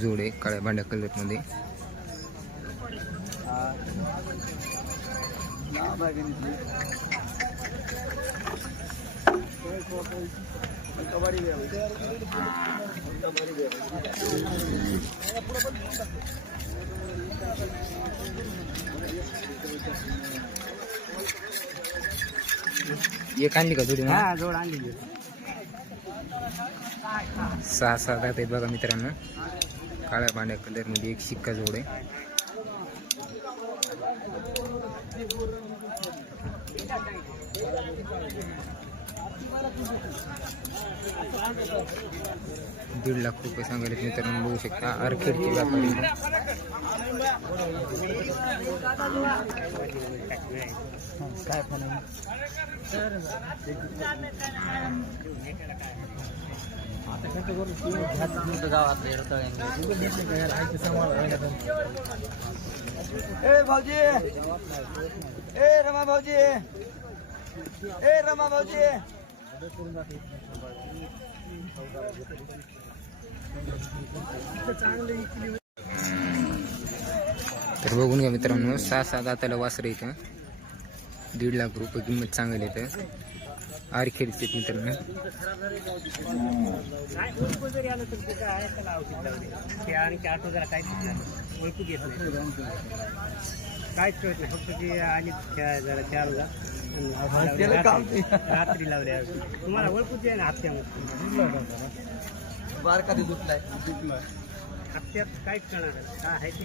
जोड आहे काळ्या भांड्या कलरमध्ये एक आणली का जोडी हा जोड आणली. सहा सहा आहेत बघा मित्रांनो. काळ्या पांढऱ्या कलरमध्ये एक शिक्का जोड आहे. दीड लाख रुपये सांगायला मित्रांनो बघू शकता. आरखेडची व्यापारी. काय पण ए भाऊजी! ए रमा भाऊजी! ए रमा भाऊजी! तर बघून घ्या मित्रांनो सहा सात दाताला वासर इथं. दीड लाख रुपये किंमत सांगायला इथं. आरखेडचे मित्रांनो. जरी आलं तर ते काय आहे कळत नाही. फक्त ते आली जरा चार रात्री- लावले तुम्हाला ओळखू दे ना हप्त्यामध्ये बारका ते दुखलाय हप्त्यात कळणार नाही. काय आहे ते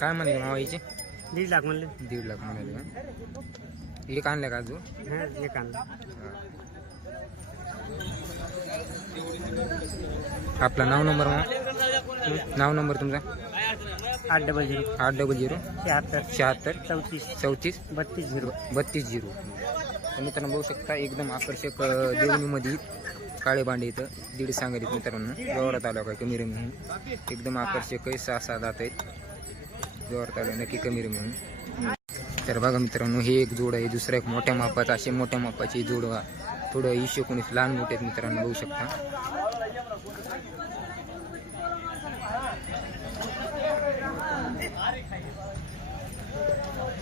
काय म्हणे मावाईचे दीड लाख म्हणले. दीड लाख म्हणाले का एक आणलं का अजून? हा एक आणलं. आपला नाव नंबर मग नाव नंबर तुमचा? आठ डबल झिरो. आठ डबल झिरो. शहात्तर. शहात्तर. चौतीस. चौतीस. बत्तीस झिरो. बत्तीस झिरो. तर मित्रांनो बघू शकता एकदम आकर्षक देवणीमध्ये काळेबांडे इथं दीड सांगायचे मित्रांनो. व्यवहारात तालुका काय कमी म्हणून. एकदम आकर्षक आहे सहा सहा दात आहेत. व्यवहारात तालुका नक्की कमी म्हणून. तर बघा मित्रांनो हे एक जोड आहे दुसरा एक मोठ्या मापाचा असे मोठ्या मापाची जोड थोडं इशू कोणीच लहान मोठे आहेत मित्रांनो बघू शकता.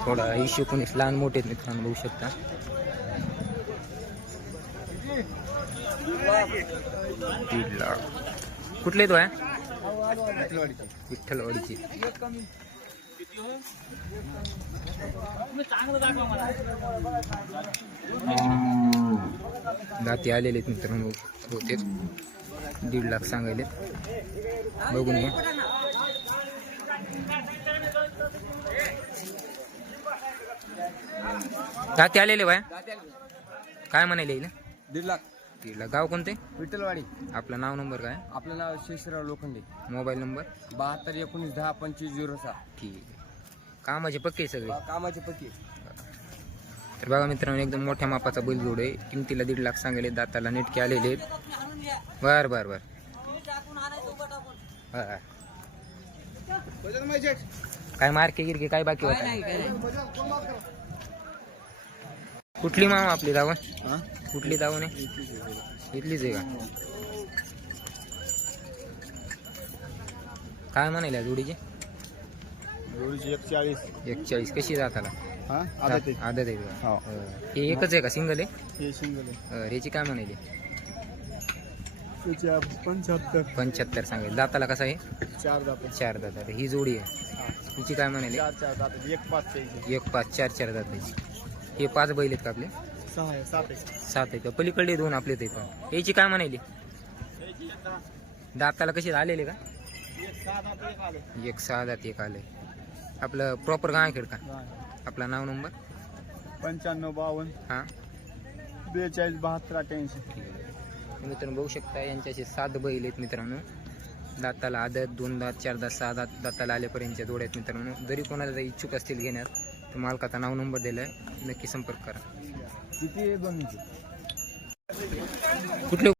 थोडा इशू कोणीच लहान मोठे आहेत मित्रांनो बघू शकता. दीड लाख कुठले तो आहे विठ्ठलवाडीची. दाती आलेले आहेत मित्रांनो होते दीड लाख सांगायले बघून घ्या. दाती आलेले बाय? काय म्हणायला येईल दीड लाख. लाख गाव कोणते? विठ्ठलवाडी. आपलं नाव नंबर काय? आपलं नाव शेषराव लोखंडे. Mobile number? बहात्तर एकोणीस दहा पंचवीस झिरो सहा. ठीक आहे. कामाचे पक्के आहे सगळे? कामाचे पती तर बघा मित्रांनो एकदम मोठ्या मापाचा बैलजोड आहे. किमतीला दीड लाख सांगेले दाताला नेटके आलेले आहेत. बर बर बर. हा. काय मार्के गिरके काय बाकी होता? कुठली मामा आपली दावण? कुठली दावण आहे? इथलीच आहे का? काय म्हणाले या जोडीची? एक चाळीस एक चाळीस कशी जाताला हा? आदत आहे. का? हो. हे एकच आहे का? सिंगल आहे? सिंगल अं, ह्याची काय म्हणाली पंच्याहत्तर. पंच्याहत्तर सांगेल. दाताला कसा आहे? चार दात चार दाता ही जोडी आहे. हिची काय म्हणाली? दात एक पाच एक पाच चार चार दाताची हे पाच बैल आहेत का आपले? सहा सात सात आहेत का? पलीकडले दोन आपले ते पण याची काय म्हणायली दाताला कसे आलेले का? एक सहा दात एक आले. आपलं प्रॉपर गावाखेड का? आपला नाव नंबर? पंच्याण्णव बावन्न. हा. बेचाळीस बहात्तर अठ्याऐंशी मित्रांनो बघू शकता यांच्याशी सात बैल आहेत मित्रांनो. दाताला आदत दोन दात चार दात सहा दात दाताला आल्यापर्यंतच्या जोड्यात मित्रांनो. जरी कोणाला इच्छुक असतील घेण्यात तर मालकाचा नाव नंबर दिला आहे नक्की संपर्क करा. किती कुठले